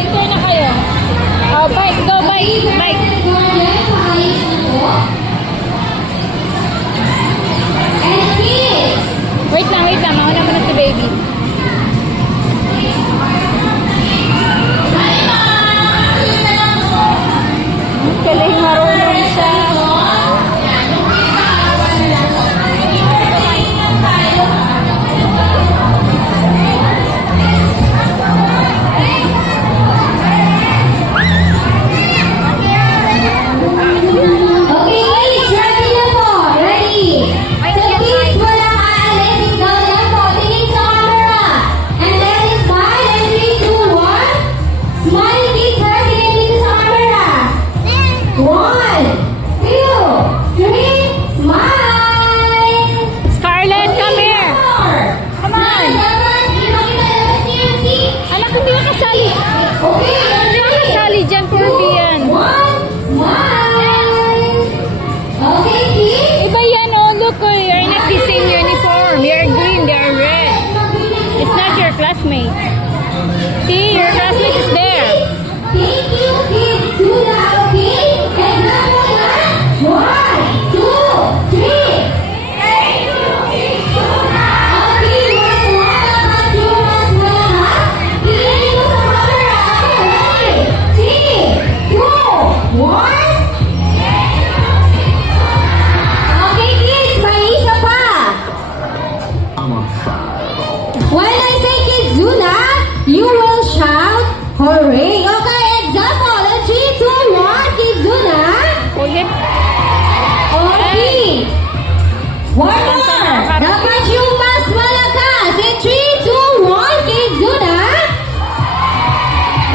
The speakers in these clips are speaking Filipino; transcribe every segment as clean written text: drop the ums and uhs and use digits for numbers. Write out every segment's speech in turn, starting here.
Later na kayo. Oh, bike. Go, bike. Bike. Wait lang. Mauna mo na si baby. Galing marunong siya. Classmate. See, your classmate is there. Thank you, kids. Do that, okay? And 1, 2, 3. Thank you, kids. Do that. Okay, we're one you must lahat. Tingin mo sa camera. Okay, 3, 2, 1. Okay, kids, may isa pa. When I say kids do that, you will shout, hooray! Okay, example, 3, 2, 1, kids do that. Ulit. Okay. One more. Dapat yung mas malakas. In 3, 2, 1, kids do that.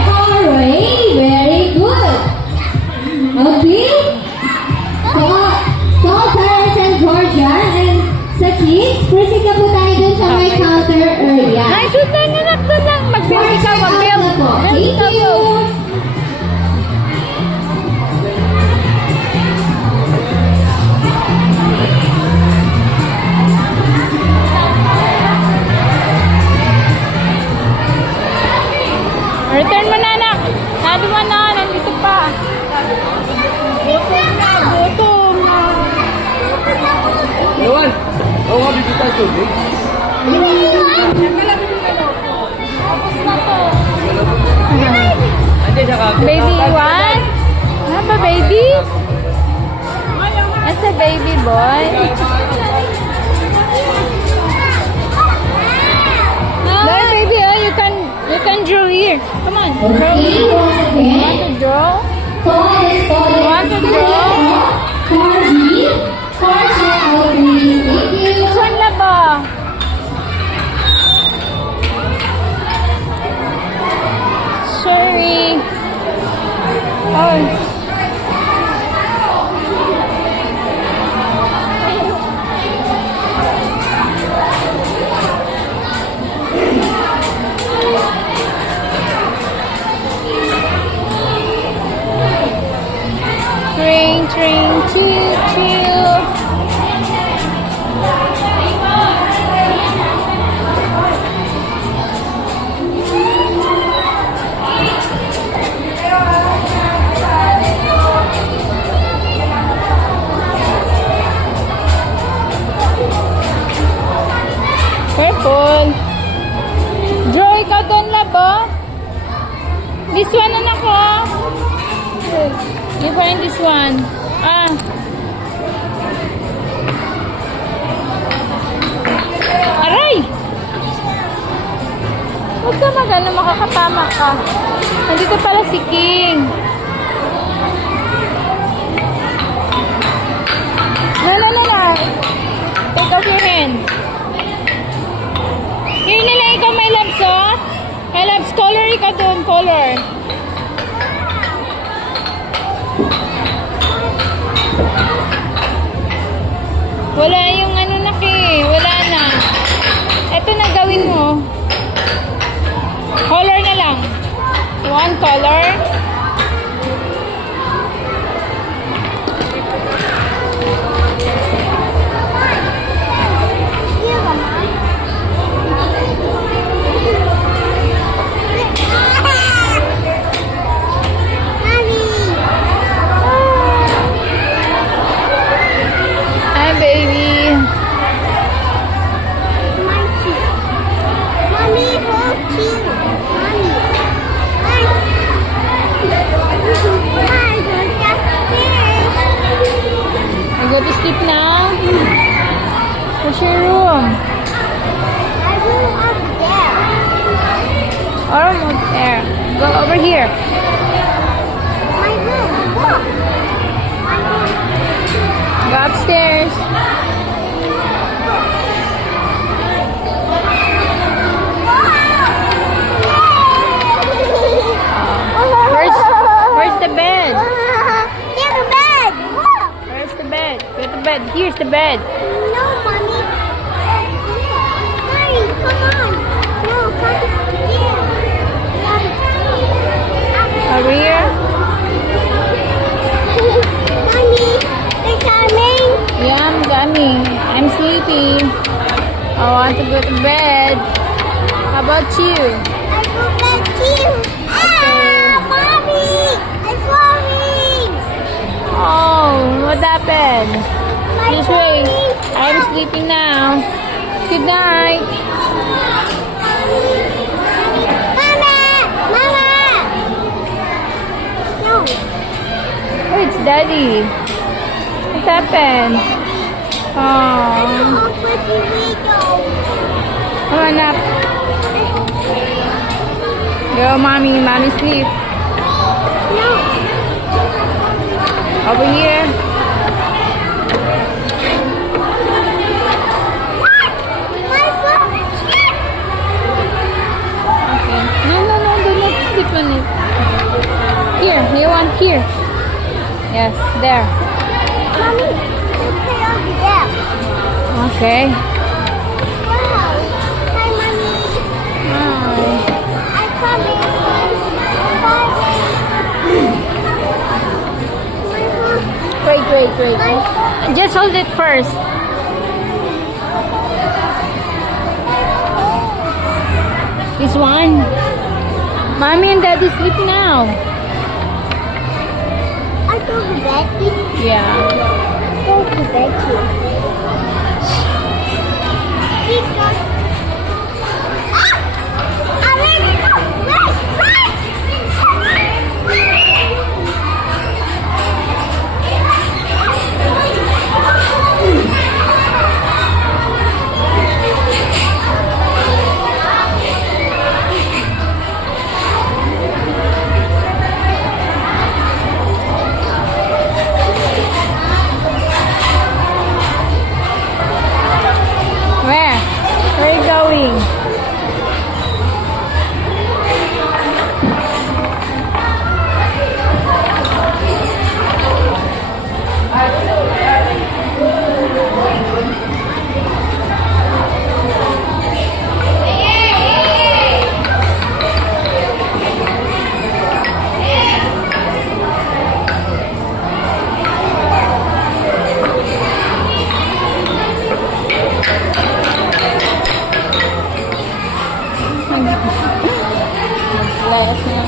Hooray! Very good. Okay. So, parents and guardian and sa kids, proceed na po tayo dun sa may counter area. Ay, doon lang, anak. Doon lang. Mag-build ka. Mag-build. Thank you. Return mo na, anak. Nado mo na. Nandito pa. Gutom na. Gutom na. Ewan, ako nga bibita tubig. Tapos na to. Ate, saka. Baby, one? Ano ba, baby? That's a baby boy. No, baby, oh, you can draw here. Come on, draw. Okay, once You again. want to draw? You want to draw? For B, for check out please. Thank you. Which one na ba? Sorry. Oh. Train, choo, choo. Purple. Draw ikaw doon, labo. This one, anak ko. You find this one. Ah. Aray! Huwag ka magano, makakatama ka. Nandito pala si King. Na. Take off your hand. Here nila ikaw, my loves, oh. My loves, color ikaw doon, color. Wala yung ano na wala na. Ito na gawin mo. Color na lang. One color. Almost there. Go over here. My room. Look. Go upstairs. Where's the bed? Here's the bed. Look. Where's the bed? Where's the bed? Here's the bed. No, mommy. Hurry, come on. No, come here. Over here? Mommy, they're coming. Yeah, I'm coming. I'm sleepy. I want to go to bed. How about you? I go back to you. Ah, mommy, I'm falling. Oh, what happened? My Just wait. mommy. I'm sleeping now. Good night. Mama, Mama. No. Oh, it's Daddy. What happened? Oh, come on up. Go, mommy. Mommy sleep. No. Over here. My phone. Okay. No, do not sleep on it. Here, you want here? Yes, there. Mommy, put it over there. Okay. Wow. Hi, Mommy. Hi. I'm coming. Wait. Just hold it first. This one. Mommy and Daddy sleep now. I go to bed. Yeah. Go to bed too. Please don't. Ah! I already know. Where? Where are you going? Last na.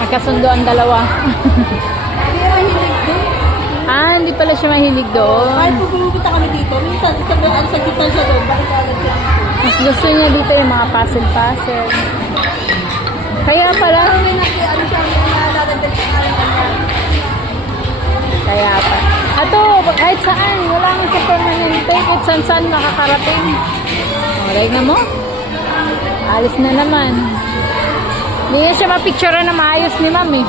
Magkasundo ang dalawa. Hindi pala siya mahilig doon. Kahit pupunta kami dito, minsan sa kita siya doon, bakit agad siya? Mas gusto niya dito yung mga puzzle-puzzle. Kaya pala. Ano siya, nalalagdag sa akin kanya. Kaya pa. Ato, kahit saan. Wala nga sa permanente. Kahit saan nakakarating. Okay na mo? Alis na naman. Hindi nga siya mapicture na maayos ni mami.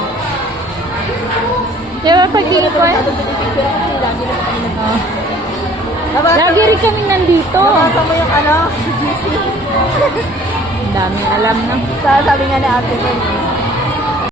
Di ba pag dito ko eh? Lagi rin kami nandito. Nabasa mo yung ano? Ang daming alam na. Sabi nga ni ate ko,